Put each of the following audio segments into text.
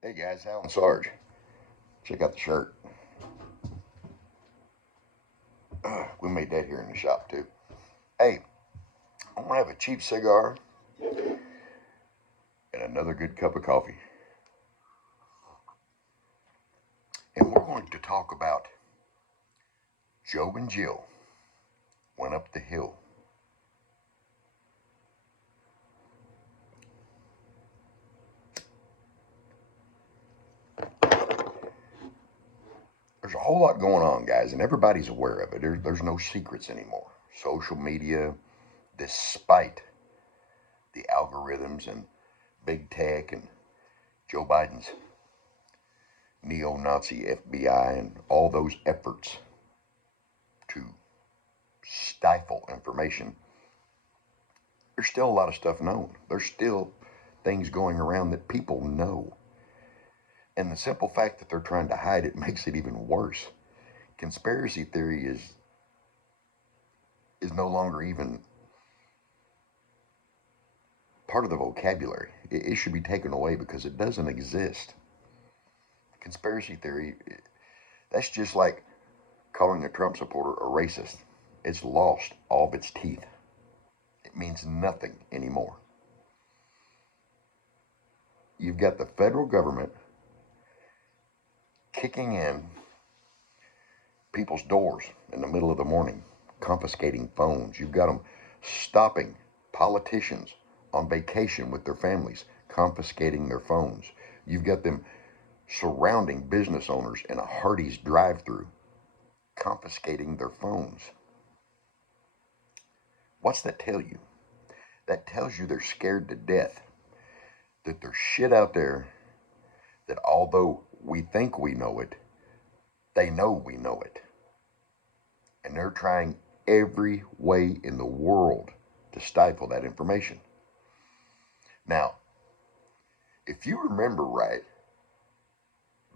Hey guys, Alan Sarge. Check out the shirt. We made that here in the shop too. Hey, I'm gonna have a cheap cigar and another good cup of coffee. And we're going to talk about Joe and Jill went up the hill. There's a whole lot going on, guys, and everybody's aware of it. There's no secrets anymore. Social media, despite the algorithms and big tech and Joe Biden's neo Nazi FBI and all those efforts to stifle information, there's still a lot of stuff known. There's still things going around that people know. And the simple fact that they're trying to hide it makes it even worse. Conspiracy theory is no longer even part of the vocabulary. It should be taken away because it doesn't exist. Conspiracy theory, that's just like calling a Trump supporter a racist. It's lost all of its teeth. It means nothing anymore. You've got the federal government kicking in people's doors in the middle of the morning, confiscating phones. You've got them stopping politicians on vacation with their families, confiscating their phones. You've got them surrounding business owners in a Hardee's drive-through, confiscating their phones. What's that tell you? That tells you they're scared to death, that there's shit out there that although we think we know it, they know we know it. And they're trying every way in the world to stifle that information. Now, if you remember right,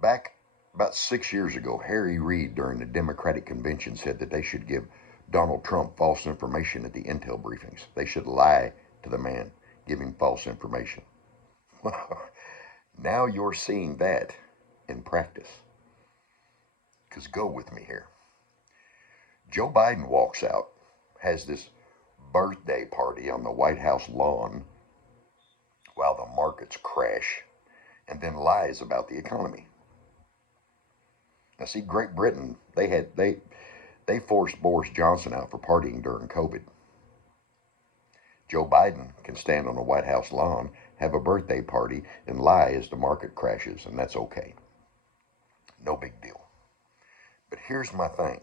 back about 6 years ago, Harry Reid during the Democratic convention said that they should give Donald Trump false information at the intel briefings. They should lie to the man, give him false information. Now you're seeing that in practice. Because go with me here. Joe Biden walks out, has this birthday party on the White House lawn while the markets crash, and then lies about the economy. Now, see, Great Britain, they forced Boris Johnson out for partying during COVID. Joe Biden can stand on the White House lawn, have a birthday party, and lie as the market crashes, and that's okay. No big deal. But here's my thing.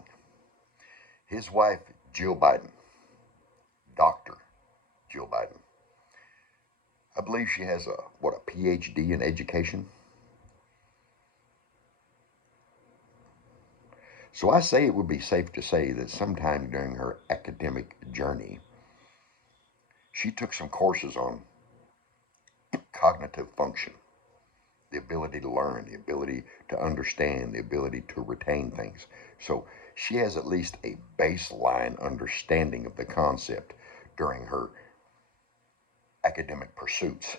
His wife, Jill Biden, Dr. Jill Biden, I believe she has a PhD in education. So I say it would be safe to say that sometime during her academic journey, she took some courses on cognitive function, the ability to learn, the ability to understand, the ability to retain things. So she has at least a baseline understanding of the concept during her academic pursuits.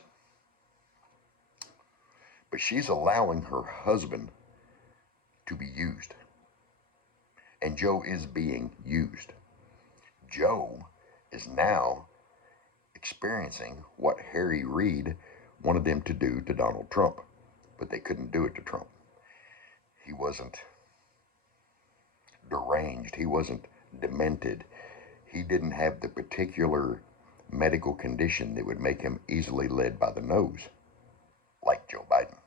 But she's allowing her husband to be used. And Joe is being used. Joe is now experiencing what Harry Reid wanted them to do to Donald Trump, but they couldn't do it to Trump. He wasn't deranged, he wasn't demented, he didn't have the particular medical condition that would make him easily led by the nose, like Joe Biden.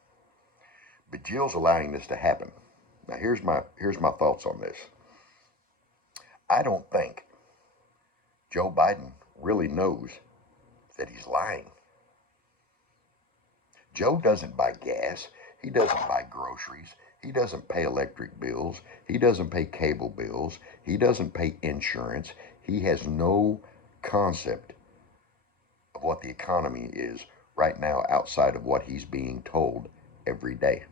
But Jill's allowing this to happen. Now here's my thoughts on this. I don't think Joe Biden really knows that he's lying. Joe doesn't buy gas. He doesn't buy groceries. He doesn't pay electric bills. He doesn't pay cable bills. He doesn't pay insurance. He has no concept of what the economy is right now outside of what he's being told every day.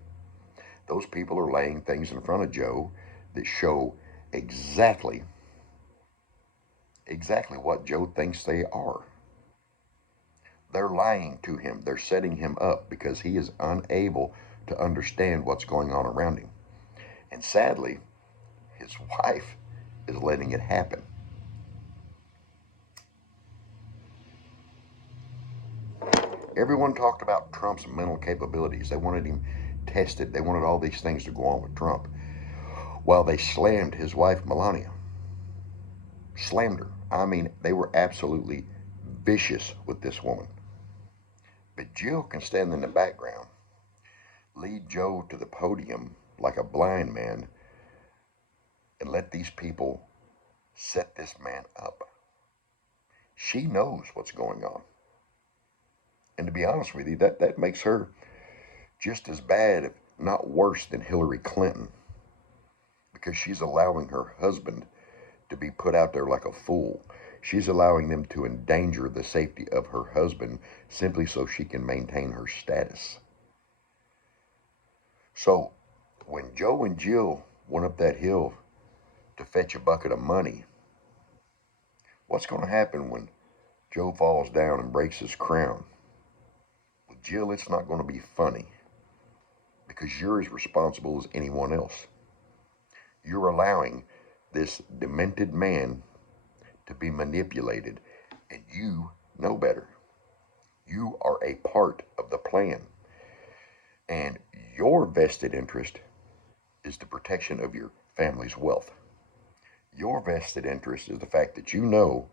Those people are laying things in front of Joe that show exactly what Joe thinks they are. They're lying to him. They're setting him up because he is unable to understand what's going on around him. And sadly, his wife is letting it happen. Everyone talked about Trump's mental capabilities. They wanted him tested. They wanted all these things to go on with Trump. While they slammed his wife, Melania. Slammed her. I mean, they were absolutely vicious with this woman. But Jill can stand in the background, lead Joe to the podium like a blind man, and let these people set this man up. She knows what's going on. And to be honest with you, that makes her just as bad, if not worse, than Hillary Clinton, because she's allowing her husband to be put out there like a fool. She's allowing them to endanger the safety of her husband simply so she can maintain her status. So when Joe and Jill went up that hill to fetch a bucket of money, what's going to happen when Joe falls down and breaks his crown? With Jill, it's not going to be funny, because you're as responsible as anyone else. You're allowing this demented man to be manipulated, and you know better. You are a part of the plan, and your vested interest is the protection of your family's wealth. Your vested interest is the fact that you know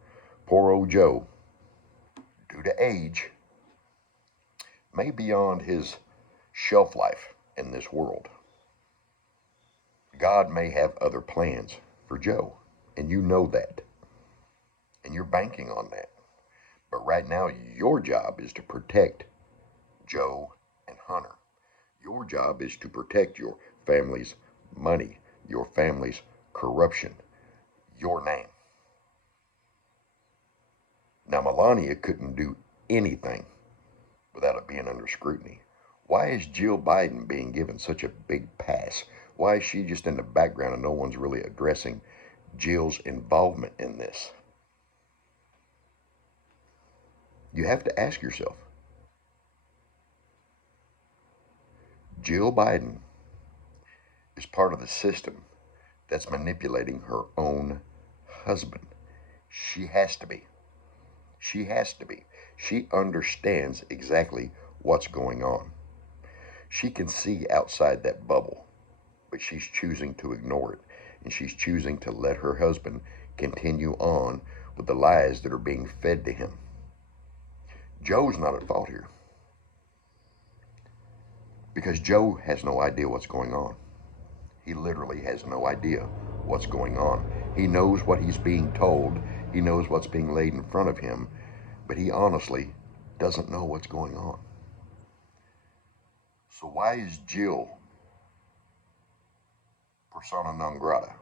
poor old Joe, due to age, may be beyond his shelf life in this world. God may have other plans for Joe, and you know that. And you're banking on that. But right now, your job is to protect Joe and Hunter. Your job is to protect your family's money, your family's corruption, your name. Now, Melania couldn't do anything without it being under scrutiny. Why is Jill Biden being given such a big pass? Why is she just in the background and no one's really addressing Jill's involvement in this? You have to ask yourself. Jill Biden is part of the system that's manipulating her own husband. She has to be. She has to be. She understands exactly what's going on. She can see outside that bubble, but she's choosing to ignore it, and she's choosing to let her husband continue on with the lies that are being fed to him. Joe's not at fault here, because Joe has no idea what's going on. He literally has no idea what's going on. He knows what he's being told. He knows what's being laid in front of him, but he honestly doesn't know what's going on. So why is Jill persona non grata?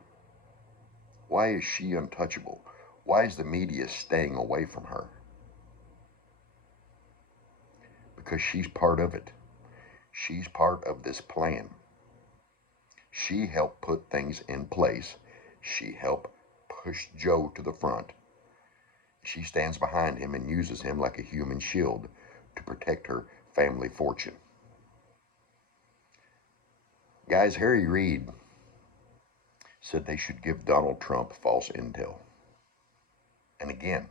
Why is she untouchable? Why is the media staying away from her? Because she's part of it. She's part of this plan. She helped put things in place. She helped push Joe to the front. She stands behind him and uses him like a human shield to protect her family fortune. Guys, Harry Reid said they should give Donald Trump false intel. And again,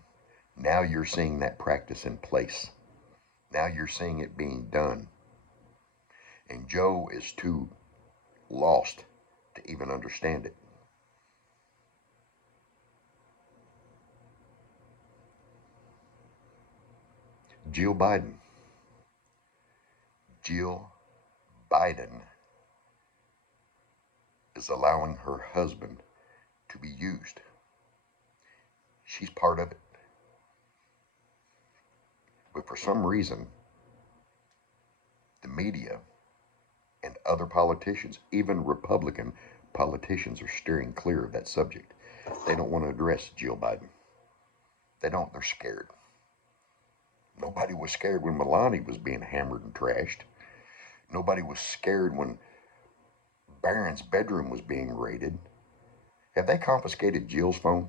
now you're seeing that practice in place. Now you're seeing it being done. And Joe is too lost to even understand it. Jill Biden is allowing her husband to be used. She's part of it. But for some reason, the media and other politicians, even Republican politicians, are steering clear of that subject. They don't want to address Jill Biden. They don't. They're scared. Nobody was scared when Melania was being hammered and trashed. Nobody was scared when Barron's bedroom was being raided. Have they confiscated Jill's phone?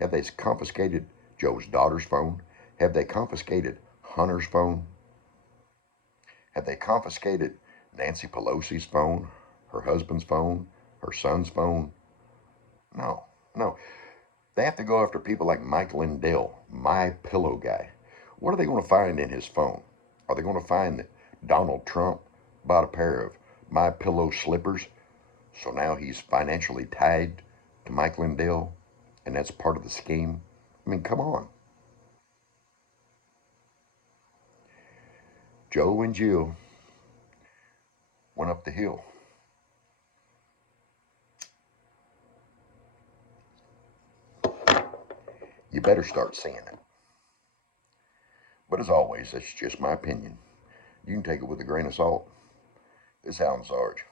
Have they confiscated Joe's daughter's phone? Have they confiscated Hunter's phone? Have they confiscated Nancy Pelosi's phone, her husband's phone, her son's phone. No, no. They have to go after people like Mike Lindell, my pillow guy. What are they going to find in his phone? Are they going to find that Donald Trump bought a pair of my pillow slippers? So now he's financially tied to Mike Lindell, and that's part of the scheme? I mean, come on. Joe and Jill went up the hill. You better start seeing it. But as always, that's just my opinion. You can take it with a grain of salt. This is Alan Sarge.